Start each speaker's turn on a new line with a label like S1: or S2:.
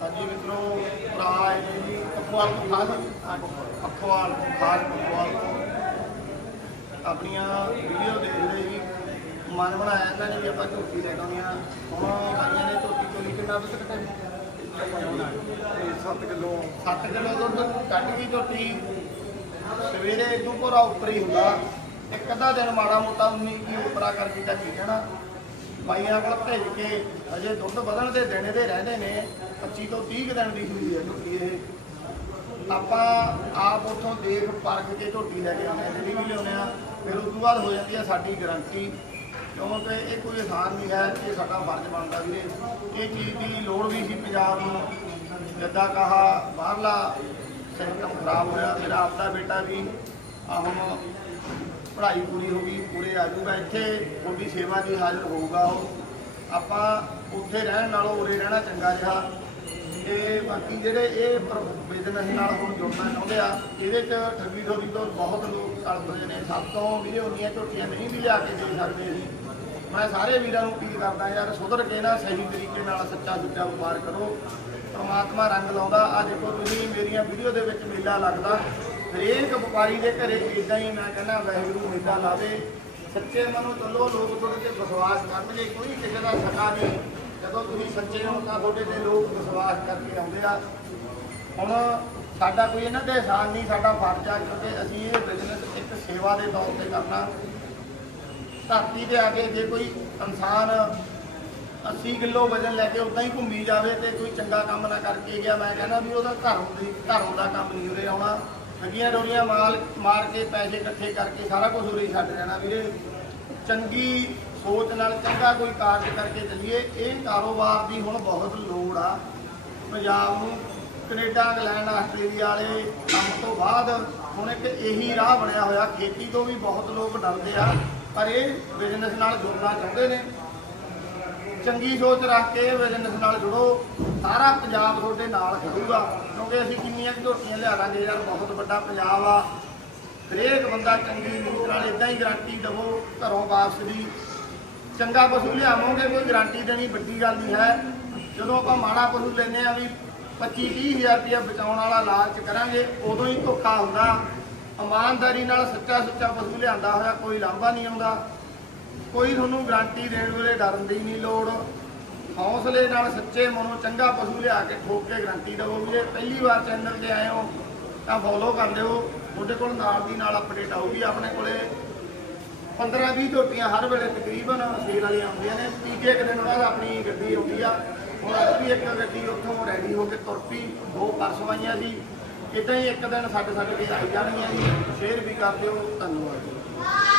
S1: ਹਾਂਜੀ ਮਿੱਤਰੋ ਭਰਾ ਆਏ ਨੇ ਜੀ ਅਖਵਾਲ ਖਾਸ ਅਖਵਾਲ ਆਪਣੀਆਂ ਵੀਡੀਓ ਦੇਖਦੇ ਜੀ। ਮਨ ਬਣਾਇਆ ਇਹਨਾਂ ਨੇ ਵੀ ਆਪਾਂ ਝੋਟੀ ਲੈ ਕੇ ਆ ਹੁਣ ਨੇ ਝੋਟੀ ਕਿੰਨਾ 7 ਕਿਲੋ? 7 ਕਿਲੋ। ਦੁੱਧ ਕੱਢ ਗਈ ਝੋਟੀ। ਸਵੇਰੇ ਕੋਰਾ ਉੱਪਰ ਹੀ ਹੁੰਦਾ। ਇੱਕ ਅੱਧਾ ਦਿਨ ਮਾੜਾ ਮੋਟਾ 19 ਕੀ ਉਪਰਾ ਕਰ ਦਿੱਤਾ ਠੀਕ ਹੈ ਨਾ ਬਾਈਆਂ ਕੋਲ ਭੇਜ ਕੇ ਅਜੇ ਦੁੱਧ ਵਧਣ ਦੇ ਦਿਨ ਦੇ ਰਹਿੰਦੇ ਨੇ 25 ਤੋਂ 30 ਕੁ ਦਿਨ ਦੀ ਹੁੰਦੀ ਹੈ ਝੋਟੀ ਇਹ। ਆਪਾਂ ਆਪ ਉੱਥੋਂ ਦੇਖ ਪਰਖ ਕੇ ਝੋਟੀ ਲੈ ਕੇ ਆਉਂਦੇ ਹਾਂ, ਜਿਹੜੀ ਵੀ ਲਿਆਉਂਦੇ ਆ ਫਿਰ ਉਸ ਤੋਂ ਬਾਅਦ ਹੋ ਜਾਂਦੀ ਹੈ ਸਾਡੀ ਗਰੰਟੀ। ਕਿਉਂਕਿ ਇਹ ਕੋਈ ਆਸਾਨ ਨਹੀਂ ਹੈ, ਇਹ ਸਾਡਾ ਫਰਜ਼ ਬਣਦਾ ਵੀਰੇ। ਇਹ ਚੀਜ਼ ਦੀ ਲੋੜ ਵੀ ਸੀ ਪੰਜਾਬ ਨੂੰ। ਜਿੱਦਾਂ ਕਹਾ ਬਾਹਰਲਾ ਸਿਸਟਮ ਖਰਾਬ ਹੋਇਆ ਮੇਰਾ ਆਪਦਾ ਬੇਟਾ ਵੀ ਆ ਹੁਣ ਪੜ੍ਹਾਈ ਪੂਰੀ ਹੋ ਗਈ, ਪੂਰੇ ਆ ਜੂਗਾ ਇੱਥੇ ਤੁਹਾਡੀ ਸੇਵਾ ਦੀ ਹਾਜ਼ਰ ਹੋਊਗਾ ਉਹ। ਆਪਾਂ ਉੱਥੇ ਰਹਿਣ ਨਾਲੋਂ ਉਰੇ ਰਹਿਣਾ ਚੰਗਾ ਜਿਹਾ ਤੇ ਬਾਕੀ ਜਿਹੜੇ ਇਹ ਬਿਜ਼ਨਸ ਨਾਲ ਹੁਣ ਜੁੜਨਾ ਚਾਹੁੰਦੇ ਆ, ਇਹਦੇ ਚ ਠੱਗੀ ਠੋਗੀ ਤੋਂ ਬਹੁਤ ਲੋਕ ਸੜਦੇ ਨੇ। ਸਭ ਤੋਂ ਵੀਰੇ ਉਨੀਆਂ ਝੋਟੀਆਂ ਨਹੀਂ ਵੀ ਲਿਆ ਕੇ ਦੇ ਸਕਦੇ ਸੀ ਮੈਂ ਸਾਰੇ ਵੀਰਾਂ ਨੂੰ ਅਪੀਲ ਕਰਦਾ ਯਾਰ, ਸੁਧਰ ਕੇ ਨਾ ਸਹੀ ਤਰੀਕੇ ਨਾਲ ਸੱਚਾ ਸੁੱਚਾ ਵਪਾਰ ਕਰੋ। ਪਰਮਾਤਮਾ ਰੰਗ ਲਾਉਂਦਾ। ਅੱਜ ਦੇਖੋ, ਤੁਸੀਂ ਮੇਰੀਆਂ ਵੀਡੀਓ ਦੇ ਵਿੱਚ ਮੇਲਾ ਲੱਗਦਾ। ਹਰੇਕ ਵਪਾਰੀ ਦੇ ਘਰੇ ਇਦਾਂ ਹੀ ਮੈਂ ਕਹਿੰਦਾ ਵਾਹਿਗੁਰੂ ਮੇਲਾ ਲਾਵੇ। ਸੱਚੇ ਮਨੋਂ ਚੱਲੋ, ਲੋਕ ਤੁਹਾਡੇ ਤੇ ਵਿਸ਼ਵਾਸ ਕਰਨਗੇ ਕੋਈ ਕਿਸੇ ਦਾ ਸਕਾ ਨਹੀਂ। ਜਦੋਂ ਤੁਸੀਂ ਸੱਚੇ ਹੋ ਤਾਂ ਤੁਹਾਡੇ ਤੇ ਲੋਕ ਵਿਸ਼ਵਾਸ ਕਰਕੇ ਆਉਂਦੇ ਆ। ਹੁਣ ਸਾਡਾ ਕੋਈ ਇਹਨਾਂ ਤੇ ਆਸਾਨ ਨਹੀਂ, ਸਾਡਾ ਫਰਜ਼ ਆ ਕਿਉਂਕਿ ਅਸੀਂ ਇਹ ਬਿਜ਼ਨਸ ਇੱਕ ਸੇਵਾ ਦੇ ਤੌਰ ਤੇ ਕਰਨਾ। ਧਰਤੀ ਤੇ ਆ ਕੇ ਜੇ ਕੋਈ ਇਨਸਾਨ 80 ਕਿਲੋ ਵਜ਼ਨ ਲੈ ਕੇ ਉਦਾਂ ਹੀ ਘੁੰਮੀ ਜਾਵੇ ਤੇ ਕੋਈ ਚੰਗਾ ਕੰਮ ਨਾ ਕਰਕੇ ਗਿਆ, ਮੈਂ ਕਹਿੰਦਾ ਵੀ ਉਹਦਾ ਘਰੋਂ ਦੀ ਘਰੋਂ ਦਾ ਕੰਮ ਨਹੀਂ ਉਰੇ ਆਉਣਾ। ਠੱਗੀਆਂ ਡੋਰੀਆਂ ਮਾਲ ਮਾਰ ਕੇ ਪੈਸੇ ਇਕੱਠੇ ਕਰਕੇ ਸਾਰਾ ਕੁਝ ਉਰੇ ਹੀ ਛੱਡ ਜਾਣਾ ਵੀਰੇ। ਚੰਗੀ ਸੋਚ ਨਾਲ ਚੰਗਾ ਕੋਈ ਕਾਰਜ ਕਰਕੇ ਚੱਲੀਏ, ਇਹ ਕਾਰੋਬਾਰ ਦੀ ਹੁਣ ਬਹੁਤ ਲੋੜ ਆ। ਪੰਜਾਬ ਨੂੰ ਕੈਨੇਡਾ, ਇੰਗਲੈਂਡ, ਆਸਟ੍ਰੇਲੀਆ ਵਾਲੇ ਕੰਮ ਤੋਂ ਬਾਅਦ ਹੁਣ ਇੱਕ ਇਹੀ ਰਾਹ ਬਣਿਆ ਹੋਇਆ, ਖੇਤੀ ਤੋਂ ਵੀ ਬਹੁਤ ਲੋਕ ਡਰਦੇ ਆ, ਪਰ ਇਹ ਬਿਜ਼ਨਸ ਨਾਲ ਜੁੜਨਾ ਚਾਹੁੰਦੇ ਨੇ। ਚੰਗੀ ਸੋਚ ਰੱਖ ਕੇ ਬਿਜ਼ਨਸ ਨਾਲ ਜੁੜੋ, ਸਾਰਾ ਪੰਜਾਬ ਤੁਹਾਡੇ ਨਾਲ ਖੜੂਗਾ, ਕਿਉਂਕਿ ਅਸੀਂ ਕਿੰਨੀਆਂ ਕੁ ਝੋਟੀਆਂ ਲਿਆ ਦਾਂਗੇ ਯਾਰ, ਬਹੁਤ ਵੱਡਾ ਪੰਜਾਬ ਆ। ਹਰੇਕ ਬੰਦਾ ਚੰਗੀ ਨੀਤ ਨਾਲ ਇਦਾਂ ਹੀ ਗਾਰੰਟੀ ਦਵੋ, ਘਰੋਂ ਵਾਪਸ ਦੀ ਚੰਗਾ ਪਸ਼ੂ ਲਿਆਵੋਗੇ, ਕੋਈ ਗਾਰੰਟੀ ਦੇਣੀ ਵੱਡੀ ਗੱਲ ਨਹੀਂ ਹੈ। ਜਦੋਂ ਆਪਾਂ ਮਾੜਾ ਪਸ਼ੂ ਲੈਨੇ ਆ ਵੀ 25 ਹਜ਼ਾਰ ਰੁਪਇਆ ਬਚਾਉਣ ਵਾਲਾ ਲਾਲਚ ਕਰਾਂਗੇ, ਉਦੋਂ ਹੀ ਧੋਖਾ ਹੁੰਦਾ। ਇਮਾਨਦਾਰੀ ਨਾਲ ਸੱਚਾ ਸੁੱਚਾ ਪਸ਼ੂ ਲਿਆਂਦਾ ਹੋਇਆ ਕੋਈ ਲਾਂਭਾ ਨਹੀਂ ਆਉਂਦਾ। ਕੋਈ ਤੁਹਾਨੂੰ ਗਾਰੰਟੀ ਦੇਣ ਵੇਲੇ ਡਰਨ ਦੀ ਨਹੀਂ ਲੋੜ। ਹੌਸਲੇ ਨਾਲ ਸੱਚੇ ਮਨੋਂ ਚੰਗਾ ਪਸ਼ੂ ਲਿਆ ਕੇ ਠੋਕ ਕੇ ਗਾਰੰਟੀ ਦਵੋ ਵੀ ਪਹਿਲੀ ਵਾਰ ਚੈਨਲ ਤੇ ਆਏ ਹੋ, ਤਾਂ ਫੋਲੋ ਕਰ ਲਿਓ ਤੁਹਾਡੇ ਕੋਲ ਨਾਲ ਦੀ ਨਾਲ ਅਪਡੇਟ ਆਊਗੀ ਆਪਣੇ ਕੋਲੇ। 15 20 ਝੋਟੀਆਂ ਹਰ ਵੇਲੇ ਤਕਰੀਬਨ ਸੇਲ ਵਾਲੀਆਂ ਆਉਂਦੀਆਂ ਨੇ। ਤੀਜੇ ਇੱਕ ਦਿਨ ਉਹਨਾਂ ਦਾ ਆਪਣੀ ਗੱਡੀ ਆਉਂਦੀ ਆ। ਹੁਣ ਅੱਜ ਵੀ ਇੱਕ ਗੱਡੀ ਉੱਥੋਂ ਰੈਡੀ ਹੋ ਕੇ ਤੁਰ ਪਈ। ਦੋ ਪਰਸੋਂ ਆਈਆਂ ਸੀ। ਇਦਾਂ ਹੀ ਇੱਕ ਦਿਨ ਸਾਡੇ ਸਾਡੇ ਕੇ ਆਈ ਜਾਣਗੀਆਂ ਜੀ। ਸ਼ੇਅਰ ਵੀ ਕਰ ਦਿਓ। ਧੰਨਵਾਦ। ਜੀ